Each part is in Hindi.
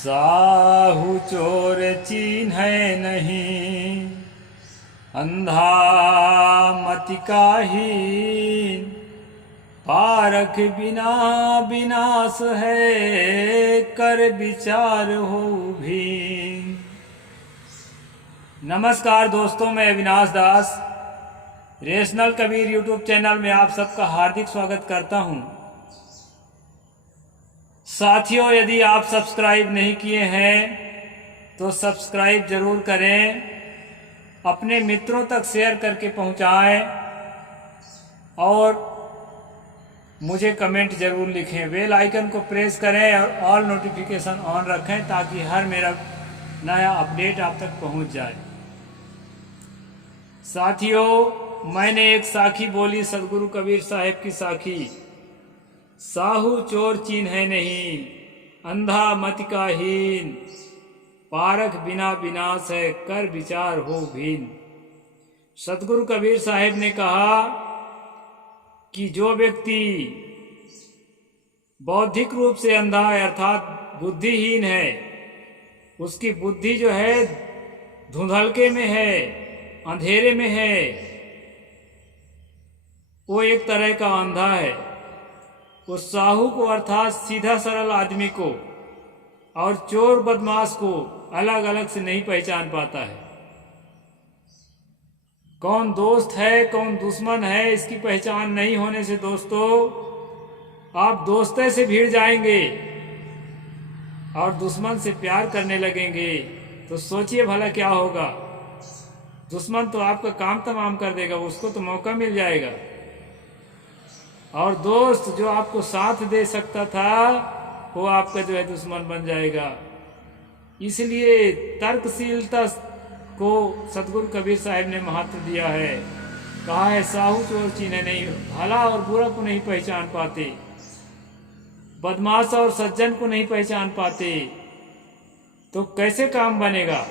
साहू चोर चिन्है नहीं, अंधा मति काहीन। पारख बिना विनाश है, कर विचार हो भीन। नमस्कार दोस्तों, मैं अविनाश दास रेशनल कबीर यूट्यूब चैनल में आप सबका हार्दिक स्वागत करता हूं। साथियों, यदि आप सब्सक्राइब नहीं किए हैं तो सब्सक्राइब जरूर करें, अपने मित्रों तक शेयर करके पहुंचाएं और मुझे कमेंट जरूर लिखें। बेल आइकन को प्रेस करें और ऑल नोटिफिकेशन ऑन रखें ताकि हर मेरा नया अपडेट आप तक पहुंच जाए। साथियों, मैंने एक साखी बोली, सदगुरु कबीर साहिब की साखी। साहू चोर चिन्है नहीं, अंधा मति काहीन। पारख बिना विनाश है, कर विचार हो भीन। सदगुरु कबीर साहिब ने कहा कि जो व्यक्ति बौद्धिक रूप से अंधा है अर्थात बुद्धिहीन है, उसकी बुद्धि जो है धुंधलके में है, अंधेरे में है, वो एक तरह का अंधा है। उस साहू को अर्थात सीधा सरल आदमी को और चोर बदमाश को अलग अलग से नहीं पहचान पाता है। कौन दोस्त है कौन दुश्मन है, इसकी पहचान नहीं होने से दोस्तों आप दोस्ते से भिड़ जाएंगे और दुश्मन से प्यार करने लगेंगे तो सोचिए भला क्या होगा। दुश्मन तो आपका काम तमाम कर देगा, उसको तो मौका मिल जाएगा, और दोस्त जो आपको साथ दे सकता था वो आपका जो है दुश्मन बन जाएगा। इसलिए तर्कशीलता को सदगुरु कबीर साहिब ने महत्व दिया है। कहा है साहू चोर चिन्है नहीं, भला और बुरा को नहीं पहचान पाते, बदमाश और सज्जन को नहीं पहचान पाते, तो कैसे काम बनेगा।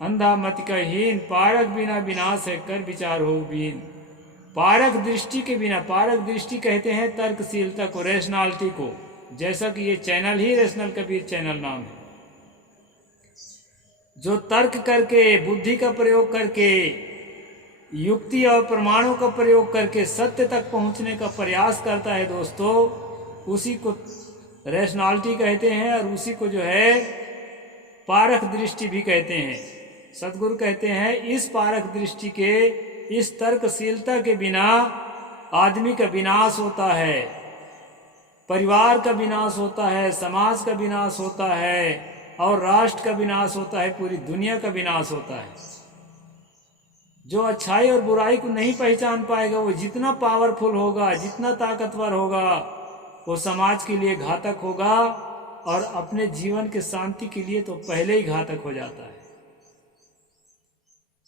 अंधा मति काहीन, पारख बिना विनाश है, कर विचार हो भीन। पारक दृष्टि के बिना, पारक दृष्टि कहते हैं तर्कशीलता को, रैशनैलिटी को, जैसा कि ये चैनल ही रेशनल कबीर चैनल नाम है। जो तर्क करके, बुद्धि का प्रयोग करके, युक्ति और प्रमाणों का प्रयोग करके सत्य तक पहुंचने का प्रयास करता है दोस्तों, उसी को रैशनैलिटी कहते हैं और उसी को जो है पारक दृष्टि भी कहते हैं। सदगुरु कहते हैं इस पारक दृष्टि के, इस तर्कशीलता के बिना आदमी का विनाश होता है, परिवार का विनाश होता है, समाज का विनाश होता है और राष्ट्र का विनाश होता है, पूरी दुनिया का विनाश होता है। जो अच्छाई और बुराई को नहीं पहचान पाएगा वो जितना पावरफुल होगा, जितना ताकतवर होगा, वो समाज के लिए घातक होगा और अपने जीवन के शांति के लिए तो पहले ही घातक हो जाता है।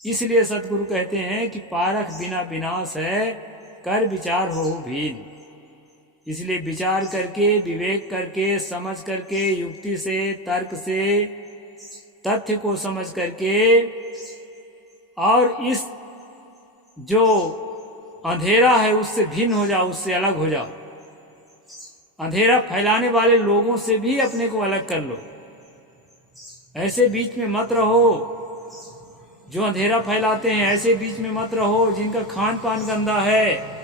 इसलिए सतगुरु कहते हैं कि पारख बिना विनाश है, कर विचार हो भीन। इसलिए विचार करके, विवेक करके, समझ करके, युक्ति से, तर्क से, तथ्य को समझ करके और इस जो अंधेरा है उससे भिन्न हो जाओ, उससे अलग हो जाओ। अंधेरा फैलाने वाले लोगों से भी अपने को अलग कर लो, ऐसे बीच में मत रहो जो अंधेरा फैलाते हैं, ऐसे बीच में मत रहो जिनका खान पान गंदा है,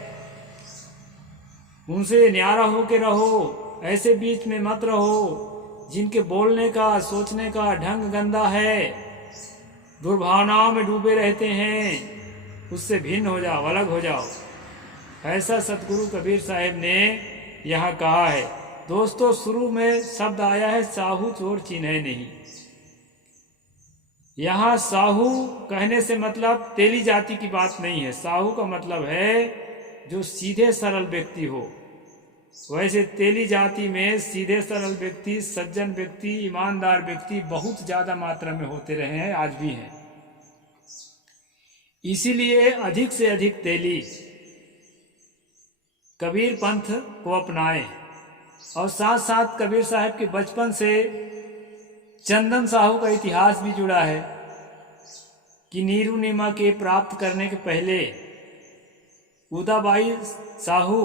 उनसे न्यारा होके रहो। ऐसे बीच में मत रहो जिनके बोलने का, सोचने का ढंग गंदा है, दुर्भावनाओं में डूबे रहते हैं, उससे भिन्न हो जाओ, अलग हो जाओ। ऐसा सतगुरु कबीर साहिब ने यहाँ कहा है। दोस्तों, शुरू में शब्द आया है साहू चोर चिन्है नहीं। यहाँ साहू कहने से मतलब तेली जाति की बात नहीं है। साहू का मतलब है जो सीधे सरल व्यक्ति हो। वैसे तेली जाति में सीधे सरल व्यक्ति, सज्जन व्यक्ति, ईमानदार व्यक्ति बहुत ज्यादा मात्रा में होते रहे हैं, आज भी हैं। इसीलिए अधिक से अधिक तेली कबीर पंथ को अपनाए और साथ साथ कबीर साहब के बचपन से चंदन साहू का इतिहास भी जुड़ा है कि नीरू नीमा के प्राप्त करने के पहले उदाबाई साहू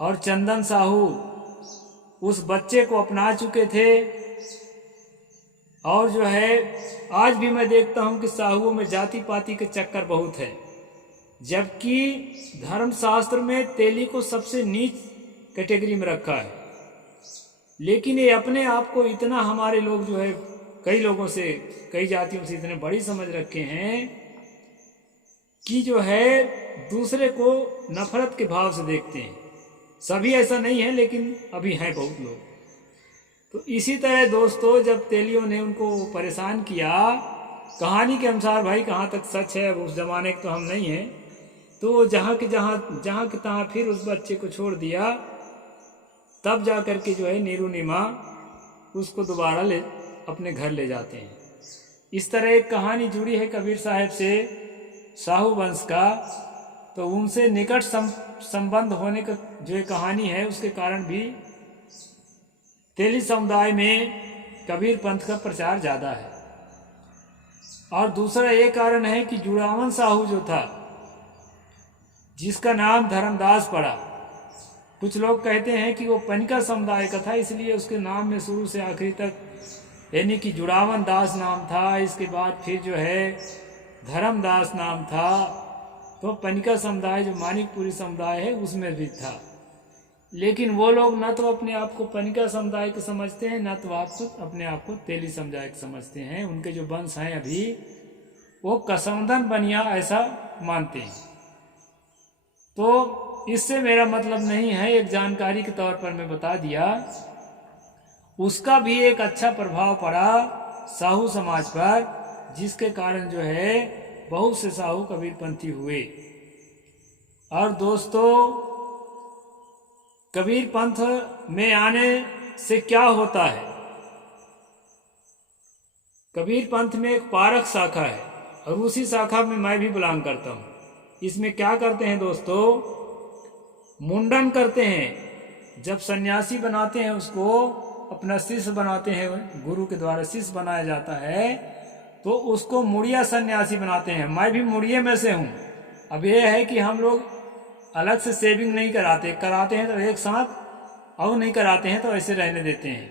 और चंदन साहू उस बच्चे को अपना चुके थे और जो है आज भी मैं देखता हूँ कि साहुओं में जाति पाति के चक्कर बहुत है, जबकि धर्मशास्त्र में तेली को सबसे नीच कैटेगरी में रखा है। लेकिन ये अपने आप को इतना, हमारे लोग जो है कई लोगों से, कई जातियों से इतने बड़ी समझ रखे हैं कि जो है दूसरे को नफरत के भाव से देखते हैं। सभी ऐसा नहीं है, लेकिन अभी हैं बहुत लोग। तो इसी तरह दोस्तों, जब तेलियों ने उनको परेशान किया, कहानी के अनुसार, भाई कहाँ तक सच है उस जमाने के तो हम नहीं हैं, तो जहाँ के तहाँ फिर उस बच्चे को छोड़ दिया। तब जा कर के जो है नीरू नीमा उसको दोबारा अपने घर ले जाते हैं। इस तरह एक कहानी जुड़ी है कबीर साहब से, साहू वंश का। तो उनसे निकट संबंध होने का जो एक कहानी है, उसके कारण भी तेली समुदाय में कबीर पंथ का प्रचार ज़्यादा है। और दूसरा ये कारण है कि जुड़ावन साहू जो था, जिसका नाम धर्मदास पड़ा, कुछ लोग कहते हैं कि वो पनिका समुदाय का था, इसलिए उसके नाम में शुरू से आखिरी तक यानी कि जुड़ावन दास नाम था। इसके बाद फिर जो है धर्मदास नाम था। तो पनिका समुदाय जो मानिकपुरी समुदाय है उसमें भी था। लेकिन वो लोग न तो अपने आप को पनिका समुदाय के समझते हैं, न तो अपने आप को तेली समुदाय के समझते हैं। उनके जो वंश हैं अभी, वो कसमदन बनिया ऐसा मानते हैं। तो इससे मेरा मतलब नहीं है, एक जानकारी के तौर पर मैं बता दिया। उसका भी एक अच्छा प्रभाव पड़ा साहू समाज पर, जिसके कारण जो है बहुत से साहू कबीरपंथी हुए। और दोस्तों, कबीर पंथ में आने से क्या होता है? कबीर पंथ में एक पारक शाखा है, और उसी शाखा में मैं भी बिलोंग करता हूँ। इसमें क्या करते हैं दोस्तों? मुंडन करते हैं। जब सन्यासी बनाते हैं, उसको अपना शिष्य बनाते हैं, गुरु के द्वारा शिष्य बनाया जाता है, तो उसको मुड़िया सन्यासी बनाते हैं। मैं भी मुड़िये में से हूँ। अब यह है कि हम लोग अलग से सेविंग नहीं कराते हैं तो एक साथ, और नहीं कराते हैं तो ऐसे रहने देते हैं,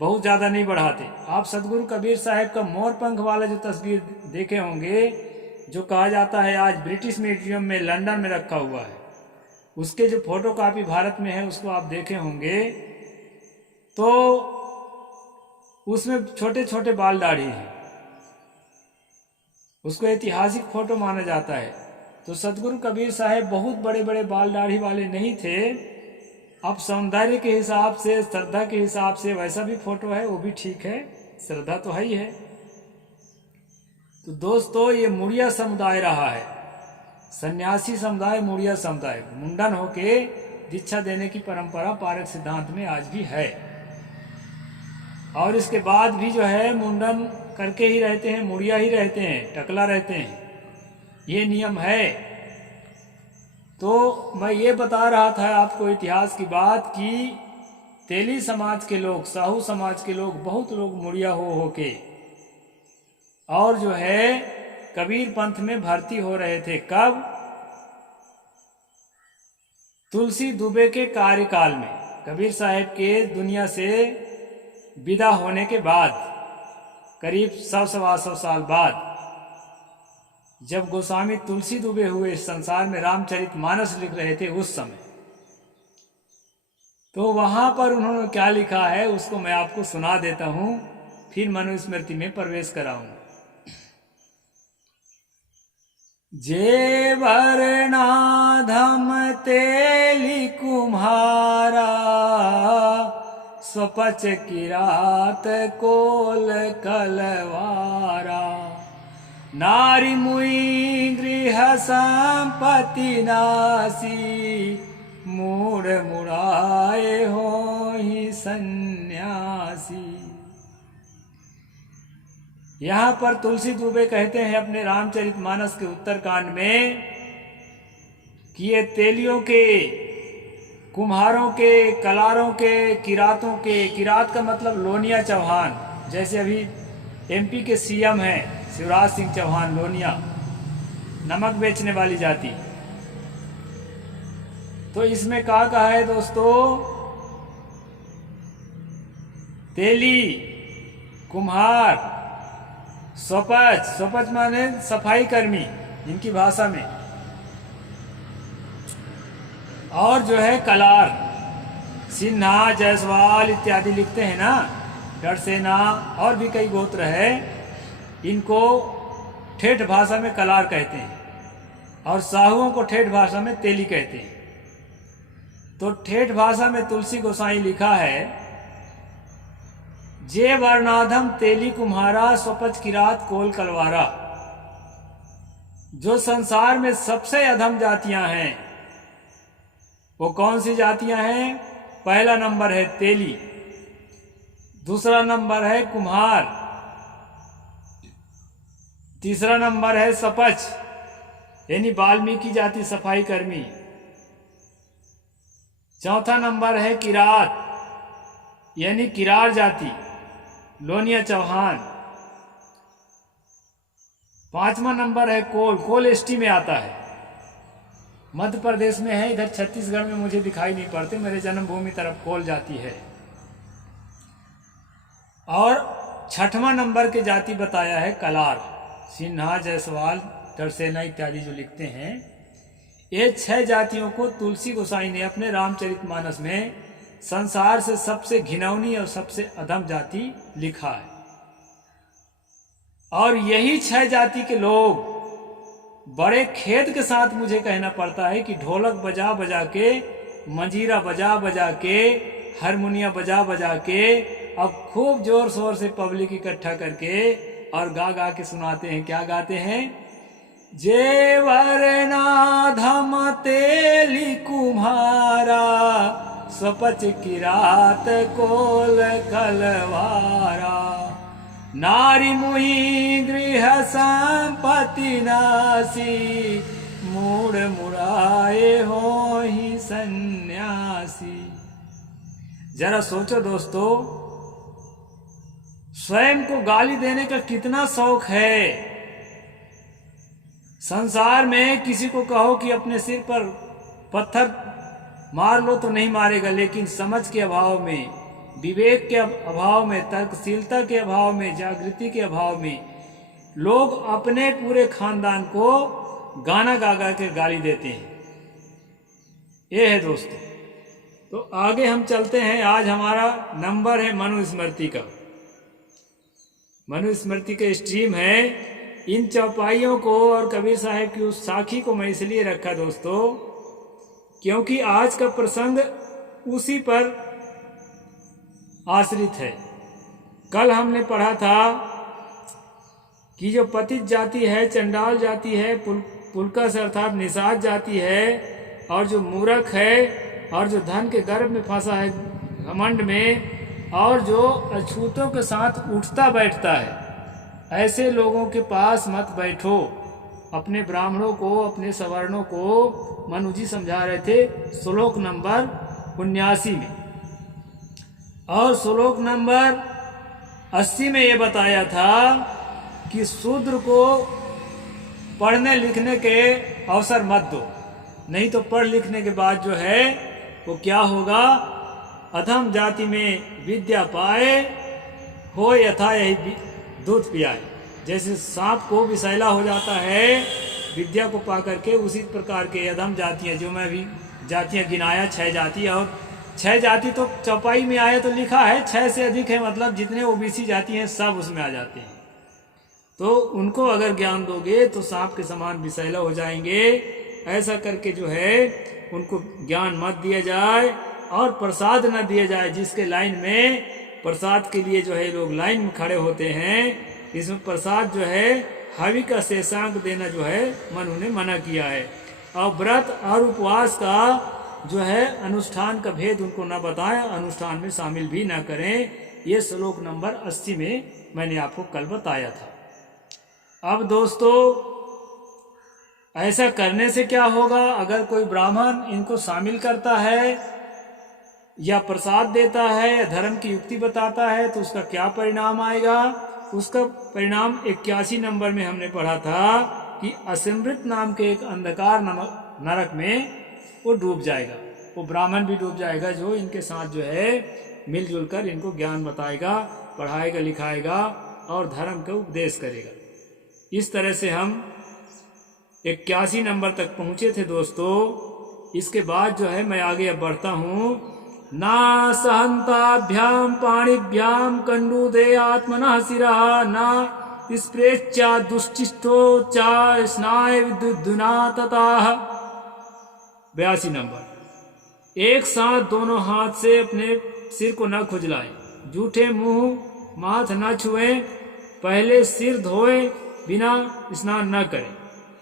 बहुत ज़्यादा नहीं बढ़ाते। आप सदगुरु कबीर साहब का मोर पंख वाला जो तस्वीर देखे होंगे, जो कहा जाता है आज ब्रिटिश म्यूजियम में लंदन में रखा हुआ है, उसके जो फोटो कापी भारत में है उसको आप देखे होंगे, तो उसमें छोटे छोटे बाल दाढ़ी हैं। उसको ऐतिहासिक फोटो माना जाता है। तो सदगुरु कबीर साहब बहुत बड़े बड़े बाल दाढ़ी वाले नहीं थे। अब सौंदर्य के हिसाब से, श्रद्धा के हिसाब से वैसा भी फोटो है, वो भी ठीक है, श्रद्धा तो है ही है। तो दोस्तों, ये मुड़िया समुदाय रहा है, सन्यासी समुदाय, मुड़िया समुदाय। मुंडन होके दीक्षा देने की परंपरा पारक सिद्धांत में आज भी है। और इसके बाद भी जो है मुंडन करके ही रहते हैं, मुड़िया ही रहते हैं, टकला रहते हैं, ये नियम है। तो मैं ये बता रहा था आपको इतिहास की बात कि तेली समाज के लोग, साहू समाज के लोग, बहुत लोग मुड़िया हो के और जो है कबीर पंथ में भर्ती हो रहे थे। कब? तुलसी दुबे के कार्यकाल में, कबीर साहब के दुनिया से विदा होने के बाद, करीब 100-125 साल बाद, जब गोस्वामी तुलसी दुबे हुए इस संसार में, रामचरितमानस लिख रहे थे उस समय, तो वहां पर उन्होंने क्या लिखा है उसको मैं आपको सुना देता हूं, फिर मनुस्मृति में प्रवेश कराऊंगा। जे वर्णाधम तेली कुम्हारा, स्वपच किरात कोल कलवारा, नारी मुई गृह संपत्ति नासी, मूढ़ मुड़ाए हो ही सन्यासी। यहाँ पर तुलसी दुबे कहते हैं अपने रामचरितमानस के उत्तरकांड में कि ये तेलियों के, कुम्हारों के, कलारों के, किरातों के, किरात का मतलब लोनिया चौहान, जैसे अभी एमपी के सीएम हैं शिवराज सिंह चौहान, लोनिया, नमक बेचने वाली जाति। तो इसमें क्या कहा है दोस्तों? तेली कुम्हार, स्वपच, स्वपच माने सफाई कर्मी इनकी भाषा में, और जो है कलार, सिन्हा, जायसवाल इत्यादि लिखते हैं ना, डरसेना और भी कई गोत्र है, इनको ठेठ भाषा में कलार कहते हैं और साहुओं को ठेठ भाषा में तेली कहते हैं। तो ठेठ भाषा में तुलसी गोसाई लिखा है, जे वर्णाधम तेली कुम्हारा स्वपच किरात कोल कलवारा। जो संसार में सबसे अधम जातियां हैं वो कौन सी जातियां हैं? पहला नंबर है तेली, दूसरा नंबर है कुम्हार, तीसरा नंबर है सपच यानी वाल्मीकि जाति सफाई कर्मी, चौथा नंबर है किरात यानी किरार जाति लोनिया चौहान, पांचवा नंबर है कोल, कोल एसटी में आता है, मध्य प्रदेश में है, इधर छत्तीसगढ़ में मुझे दिखाई नहीं पड़ते, मेरे जन्मभूमि तरफ कोल जाती है। और छठवां नंबर के जाति बताया है कलार, सिन्हा, जायसवाल, डरसेना इत्यादि जो लिखते हैं। ये 6 जातियों को तुलसी गोसाई ने अपने रामचरितमानस में संसार से सबसे घिनौनी और सबसे अधम जाति लिखा है। और यही 6 जाति के लोग बड़े खेद के साथ मुझे कहना पड़ता है कि ढोलक बजा बजा के, मंजीरा बजा बजा के, हारमोनिया बजा बजा के अब खूब जोर शोर से पब्लिक इकट्ठा करके और गा गा के सुनाते हैं। क्या गाते हैं? जे वर्णाधम तेली कुम्हारा स्वपच किरात कोल कलवारा, नारी मुहि गृह संपत्ति नासी, मूड मुराए हो ही सन्यासी। जरा सोचो दोस्तों, स्वयं को गाली देने का कितना शौक है। संसार में किसी को कहो कि अपने सिर पर पत्थर मार लो तो नहीं मारेगा, लेकिन समझ के अभाव में, विवेक के अभाव में, तर्कशीलता के अभाव में, जागृति के अभाव में लोग अपने पूरे खानदान को गाना गा गा के गाली देते हैं। ये है दोस्तों। तो आगे हम चलते हैं। आज हमारा नंबर है मनुस्मृति का। मनुस्मृति का स्ट्रीम है। इन चौपाइयों को और कबीर साहब की उस साखी को मैं इसलिए रखा दोस्तों, क्योंकि आज का प्रसंग उसी पर आश्रित है। कल हमने पढ़ा था कि जो पतित जाति है, चंडाल जाति है, पुलकस अर्थात निषाद जाति है, और जो मूर्ख है और जो धन के गर्भ में फंसा है घमंड में, और जो अछूतों के साथ उठता बैठता है, ऐसे लोगों के पास मत बैठो। अपने ब्राह्मणों को, अपने सवर्णों को मनु जी समझा रहे थे श्लोक नंबर 79 में। और श्लोक नंबर 80 में ये बताया था कि शूद्र को पढ़ने लिखने के अवसर मत दो, नहीं तो पढ़ लिखने के बाद जो है वो क्या होगा, अधम जाति में विद्या पाए हो यथा यही दूध पियाए। जैसे सांप को विषैला हो जाता है विद्या को पा करके, उसी प्रकार के अधम जातियाँ, जो मैं भी जातियाँ गिनाया 6 जाति, और 6 जाति तो चौपाई में आया तो लिखा है, 6 से अधिक है, मतलब जितने ओबीसी जाति हैं सब उसमें आ जाते हैं। तो उनको अगर ज्ञान दोगे तो सांप के समान विषैला हो जाएंगे। ऐसा करके जो है उनको ज्ञान मत दिया जाए और प्रसाद न दिया जाए। जिसके लाइन में प्रसाद के लिए जो है लोग लाइन में खड़े होते हैं, इसमें प्रसाद जो है हवि का शेषांक देना जो है मनु ने मना किया है। और व्रत और उपवास का जो है अनुष्ठान का भेद उनको न बताएं, अनुष्ठान में शामिल भी न करें। ये श्लोक नंबर 80 में मैंने आपको कल बताया था। अब दोस्तों, ऐसा करने से क्या होगा? अगर कोई ब्राह्मण इनको शामिल करता है या प्रसाद देता है या धर्म की युक्ति बताता है तो उसका क्या परिणाम आएगा? उसका परिणाम 81 नंबर में हमने पढ़ा था कि असमृत नाम के एक अंधकार नरक में वो डूब जाएगा। वो ब्राह्मण भी डूब जाएगा जो इनके साथ जो है मिलजुल कर इनको ज्ञान बताएगा, पढ़ाएगा, लिखाएगा और धर्म का उपदेश करेगा। इस तरह से हम 81 नंबर तक पहुँचे थे दोस्तों। इसके बाद जो है मैं आगे अब बढ़ता हूँ। ना सहंताभ्याम पाणिभ्याम कंडूदे आत्मनः शिरः ना स्प्रेच्चा दुष्टिष्ठो चा स्नाय विद्युद्दुना तताह। 82 नंबर। एक साथ दोनों हाथ से अपने सिर को न खुजलाएं, जूठे मुंह माथ न छुएं, पहले सिर धोए बिना स्नान न करें,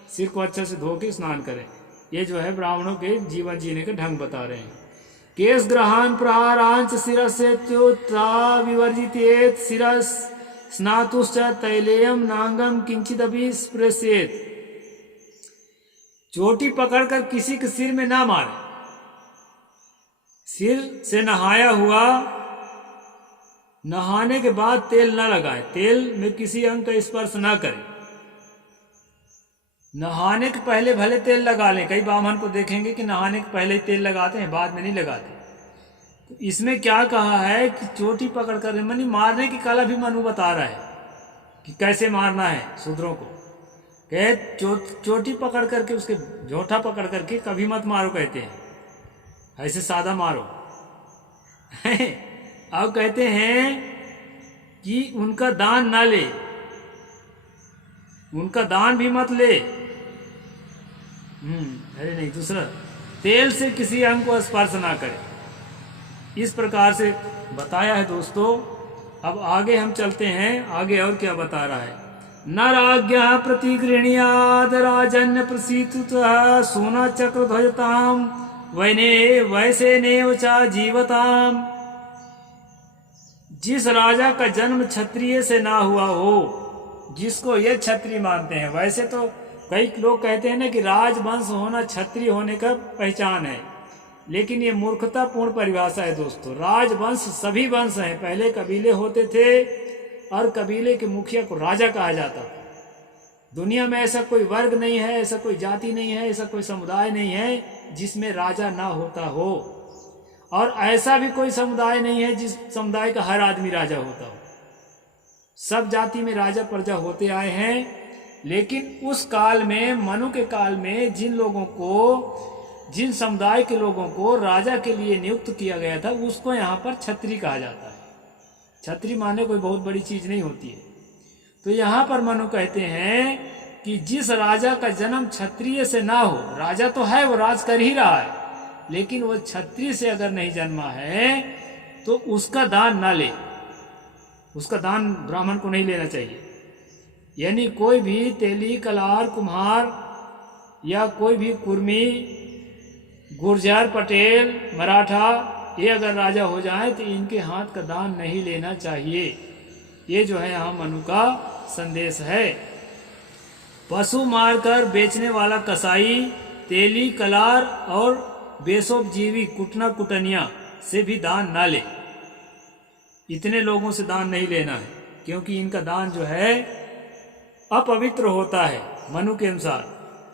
सिर को अच्छे से धो के स्नान करें। ये जो है ब्राह्मणों के जीवन जीने का ढंग बता रहे हैं। केश ग्रहण प्रहारांच शिरस्योत्रा विवर्जितेत शिरस स्नातुश्च तैलेयम नांगम किंचिदपि स्पृशेत। चोटी पकड़कर किसी के सिर में ना मारे, सिर से नहाया हुआ नहाने के बाद तेल न लगाए, तेल में किसी अंग का स्पर्श न करें। नहाने के पहले भले तेल लगा लें, कई ब्राह्मण को देखेंगे कि नहाने के पहले ही तेल लगाते हैं, बाद में नहीं लगाते। तो इसमें क्या कहा है कि चोटी पकड़ कर, मनी मारने की कला भी मनु बता रहा है कि कैसे मारना है शूद्रों को। कहे चोटी पकड़ करके, उसके झोंठा पकड़ करके कभी मत मारो कहते हैं, ऐसे सादा मारो। अब कहते हैं कि उनका दान ना ले, उनका दान भी मत ले। अरे नहीं, दूसरा तेल से किसी अंग को स्पर्श ना करे, इस प्रकार से बताया है दोस्तों। अब आगे हम चलते हैं, आगे और क्या बता रहा है। न राज्ञ प्रतिगृह्याद राजन्य प्रसीतुत सोना चक्र ध्वजताम वैने वैसे नेव चा जीवताम। जिस राजा का जन्म क्षत्रिय से ना हुआ हो, जिसको ये क्षत्रिय मानते हैं, वैसे तो कई लोग कहते हैं ना कि राजवंश होना क्षत्रिय होने का पहचान है, लेकिन ये मूर्खतापूर्ण परिभाषा है दोस्तों। राजवंश सभी वंश हैं, पहले कबीले होते थे और कबीले के मुखिया को राजा कहा जाता था। दुनिया में ऐसा कोई वर्ग नहीं है, ऐसा कोई जाति नहीं है, ऐसा कोई समुदाय नहीं है जिसमें राजा ना होता हो, और ऐसा भी कोई समुदाय नहीं है जिस समुदाय का हर आदमी राजा होता हो। सब जाति में राजा प्रजा होते आए हैं, लेकिन उस काल में, मनु के काल में, जिन लोगों को, जिन समुदाय के लोगों को राजा के लिए नियुक्त किया गया था, उसको यहाँ पर क्षत्रिय कहा जाता है। क्षत्रिय माने कोई बहुत बड़ी चीज नहीं होती है। तो यहाँ पर मनु कहते हैं कि जिस राजा का जन्म क्षत्रिय से ना हो, राजा तो है, वो राज कर ही रहा है, लेकिन वो क्षत्रिय से अगर नहीं जन्मा है तो उसका दान ना ले, उसका दान ब्राह्मण को नहीं लेना चाहिए। यानी कोई भी तेली, कलार, कुम्हार या कोई भी कुर्मी, गुर्जर, पटेल, मराठा, ये अगर राजा हो जाए तो इनके हाथ का दान नहीं लेना चाहिए। ये जो है यहाँ मनु का संदेश है। पशु मारकर बेचने वाला कसाई, तेली, कलार और बेसोपजीवी कुटना कुटनिया से भी दान ना ले। इतने लोगों से दान नहीं लेना है, क्योंकि इनका दान जो है अपवित्र होता है मनु के अनुसार।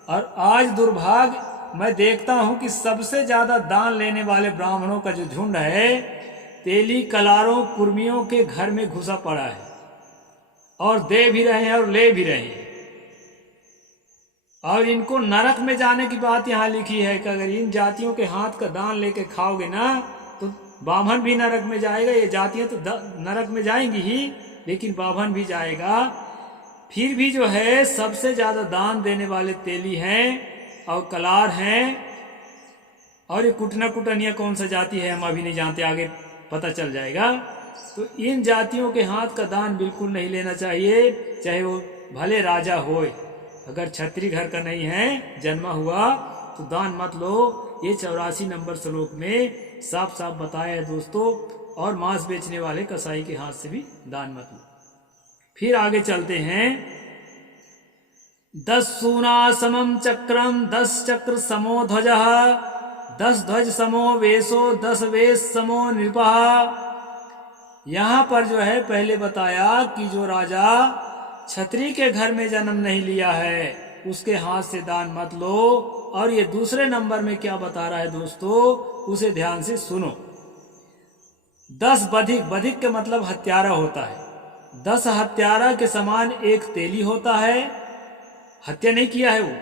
और आज दुर्भाग्य मैं देखता हूं कि सबसे ज्यादा दान लेने वाले ब्राह्मणों का जो झुंड है, तेली, कलारों, कुर्मियों के घर में घुसा पड़ा है, और दे भी रहे हैं और ले भी रहे हैं। और इनको नरक में जाने की बात यहाँ लिखी है कि अगर इन जातियों के हाथ का दान लेके खाओगे ना तो ब्राह्मण भी नरक में जाएगा। ये जातियां तो नरक में जाएंगी ही, लेकिन ब्राह्मण भी जाएगा। फिर भी जो है सबसे ज्यादा दान देने वाले तेली हैं और कलार हैं। और ये कुटना कुटनिया कौन सा जाति है हम अभी नहीं जानते, आगे पता चल जाएगा। तो इन जातियों के हाथ का दान बिल्कुल नहीं लेना चाहिए, चाहे वो भले राजा होए। अगर क्षत्रिय घर का नहीं है, जन्मा हुआ, तो दान मत लो। ये 84 नंबर श्लोक में साफ साफ बताया है दोस्तों। और मांस बेचने वाले कसाई के हाथ से भी दान मत लो। फिर आगे चलते हैं। 10 सूना समम चक्रम 10 चक्र समो ध्वज 10 ध्वज समो वेशो 10 वेश समो नृपः। यहाँ पर जो है पहले बताया कि जो राजा क्षत्रिय के घर में जन्म नहीं लिया है उसके हाथ से दान मत लो। और ये दूसरे नंबर में क्या बता रहा है दोस्तों, उसे ध्यान से सुनो। 10 बधिक, बधिक के मतलब हत्यारा होता है। 10 हत्यारा के समान एक तेली होता है। हत्या नहीं किया है वो,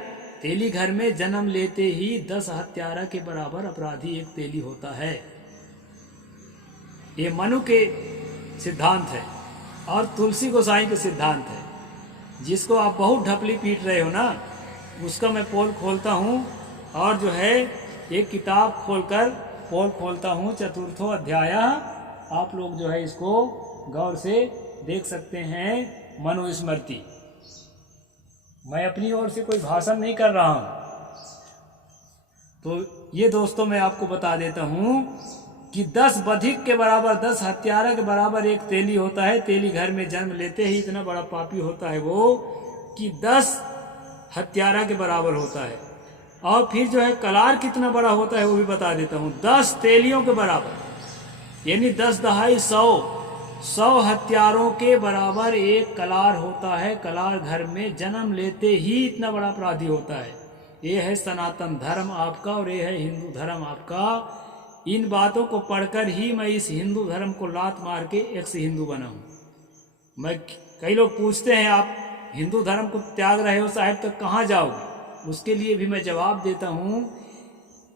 तेली घर में जन्म लेते ही 10 हत्यारा के बराबर अपराधी एक तेली होता है। ये मनु के सिद्धांत है और तुलसी गोसाई के सिद्धांत है। जिसको आप बहुत ढपली पीट रहे हो ना, उसका मैं पोल खोलता हूँ और जो है एक किताब खोलकर पोल खोलता हूँ, चतुर्थो अध्याय। आप लोग जो है इसको गौर से देख सकते हैं। मनुस्मृति, मैं अपनी ओर से कोई भाषण नहीं कर रहा हूँ। तो ये दोस्तों मैं आपको बता देता हूँ कि 10 बधिक के बराबर, 10 हत्यारा के बराबर एक तेली होता है। तेली घर में जन्म लेते ही इतना बड़ा पापी होता है वो कि 10 हत्यारा के बराबर होता है। और फिर जो है कलार कितना बड़ा होता है वो भी बता देता हूँ। 10 तेलियों के बराबर, यानी 10 दहाई 100 हत्यारों के बराबर एक कलार होता है। कलार घर में जन्म लेते ही इतना बड़ा अपराधी होता है। ये है सनातन धर्म आपका और ये है हिंदू धर्म आपका। इन बातों को पढ़कर ही मैं इस हिंदू धर्म को लात मार के एक्स हिंदू बना हूँ। मैं, कई लोग पूछते हैं आप हिंदू धर्म को त्याग रहे हो साहब तो कहाँ जाओगे? उसके लिए भी मैं जवाब देता हूँ,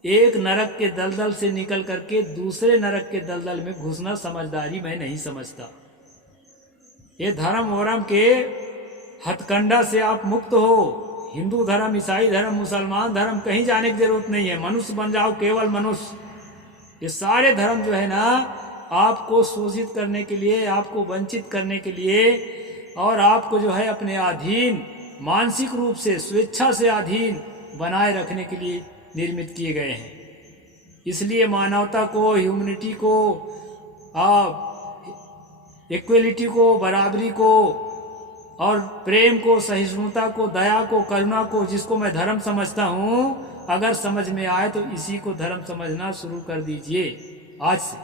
एक नरक के दलदल से निकल करके दूसरे नरक के दलदल में घुसना समझदारी मैं नहीं समझता। ये धर्म वरम के हथकंडा से आप मुक्त हो। हिंदू धर्म, ईसाई धर्म, मुसलमान धर्म, कहीं जाने की जरूरत नहीं है। मनुष्य बन जाओ, केवल मनुष्य। ये सारे धर्म जो है ना आपको शोषित करने के लिए, आपको वंचित करने के लिए और आपको जो है अपने अधीन, मानसिक रूप से स्वेच्छा से अधीन बनाए रखने के लिए निर्मित किए गए हैं। इसलिए मानवता को, ह्यूमनिटी को, इक्वलिटी को, बराबरी को और प्रेम को, सहिष्णुता को, दया को, करुणा को, जिसको मैं धर्म समझता हूँ, अगर समझ में आए तो इसी को धर्म समझना शुरू कर दीजिए आज से।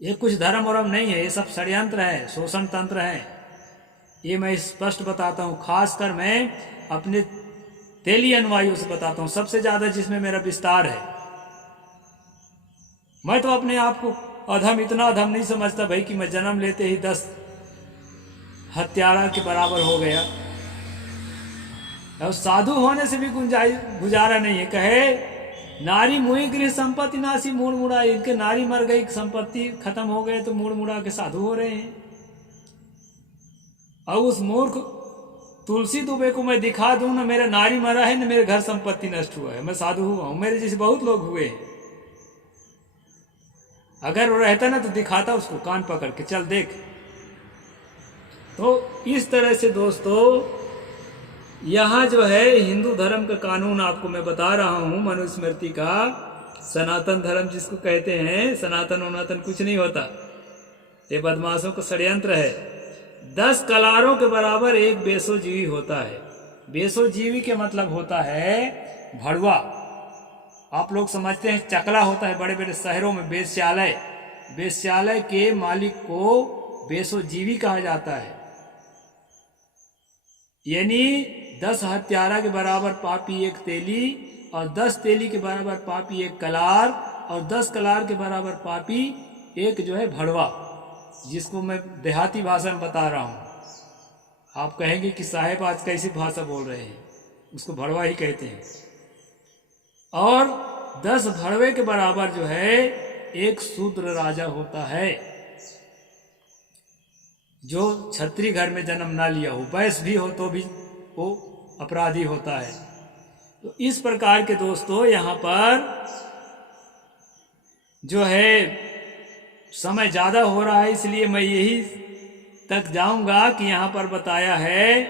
ये कुछ धर्म वरम नहीं है, ये सब षड्यंत्र है, शोषण तंत्र है। ये मैं स्पष्ट बताता हूँ। खासकर मैं अपने तेली अनुयायियों से बताता हूँ, सबसे ज्यादा जिसमें मेरा विस्तार है। मैं तो अपने आप को अधम, इतना अधम नहीं समझता भाई कि मैं जन्म लेते ही 10 हत्यारा के बराबर हो गया। और साधु होने से भी गुजारा नहीं है। कहे नारी मुई गृह संपत्ति नासी मूड़ मुड़ा, इनके नारी मर गई, संपत्ति खत्म हो गए तो मूड़ मुड़ा के साधु हो रहे हैं। और उस मूर्ख तुलसी दुबे को मैं दिखा दूं ना मेरा नारी मरा है ना मेरे घर संपत्ति नष्ट हुआ है, मैं साधु हुआ हूं। मेरे जैसे बहुत लोग हुए हैं। अगर वो रहता ना तो दिखाता उसको कान पकड़ के, चल देख। तो इस तरह से दोस्तों यहाँ जो है हिंदू धर्म का कानून आपको मैं बता रहा हूँ, मनुस्मृति का। सनातन धर्म जिसको कहते हैं, सनातन उनातन कुछ नहीं होता, ये बदमाशों का षड्यंत्र है। 10 कलारों के बराबर एक बेसोजीवी होता है। बेसोजीवी के मतलब होता है भड़वा। आप लोग समझते हैं चकला होता है बड़े बड़े शहरों में वेश्यालय, वेश्यालय के मालिक को बेसोजीवी कहा जाता है। यानी 10 हत्यारा के बराबर पापी एक तेली और 10 तेली के बराबर पापी एक कलार और 10 कलार के बराबर पापी एक जो है भड़वा, जिसको मैं देहाती भाषा में बता रहा हूं। आप कहेंगे कि साहेब आज कैसी भाषा बोल रहे हैं, उसको भड़वा ही कहते हैं। और 10 भड़वे के बराबर जो है एक शूद्र राजा होता है, जो क्षत्रिय घर में जन्म ना लिया हो, वैश्य भी हो तो भी वो अपराधी होता है। तो इस प्रकार के दोस्तों यहाँ पर जो है समय ज़्यादा हो रहा है, इसलिए मैं यही तक जाऊंगा कि यहाँ पर बताया है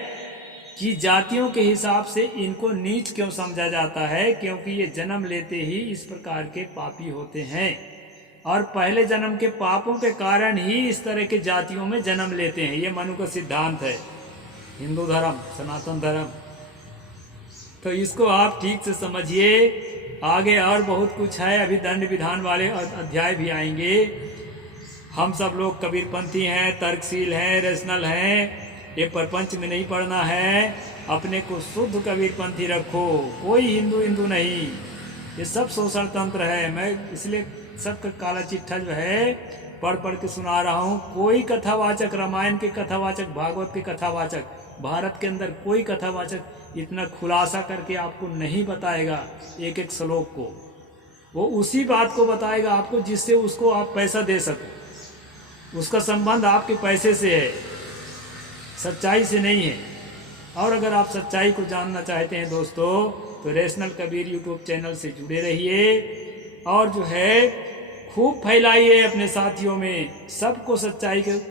कि जातियों के हिसाब से इनको नीच क्यों समझा जाता है, क्योंकि ये जन्म लेते ही इस प्रकार के पापी होते हैं और पहले जन्म के पापों के कारण ही इस तरह के जातियों में जन्म लेते हैं। ये मनु का सिद्धांत है, हिंदू धर्म, सनातन धर्म। तो इसको आप ठीक से समझिए। आगे और बहुत कुछ है, अभी दंड विधान वाले अध्याय भी आएंगे। हम सब लोग कबीरपंथी हैं, तर्कशील हैं, रेशनल हैं। ये प्रपंच में नहीं पढ़ना है, अपने को शुद्ध कबीरपंथी रखो। कोई हिंदू नहीं, ये सब शोषण तंत्र है। मैं इसलिए सबका काला चिट्ठा जो है पढ़ पढ़ के सुना रहा हूँ। कोई कथावाचक, रामायण के कथावाचक, भागवत के कथावाचक, भारत के अंदर कोई कथावाचक इतना खुलासा करके आपको नहीं बताएगा एक एक श्लोक को। वो उसी बात को बताएगा आपको जिससे उसको आप पैसा दे सको। उसका संबंध आपके पैसे से है, सच्चाई से नहीं है। और अगर आप सच्चाई को जानना चाहते हैं दोस्तों तो रैशनल कबीर यूट्यूब चैनल से जुड़े रहिए और जो है खूब फैलाइए अपने साथियों में, सबको सच्चाई के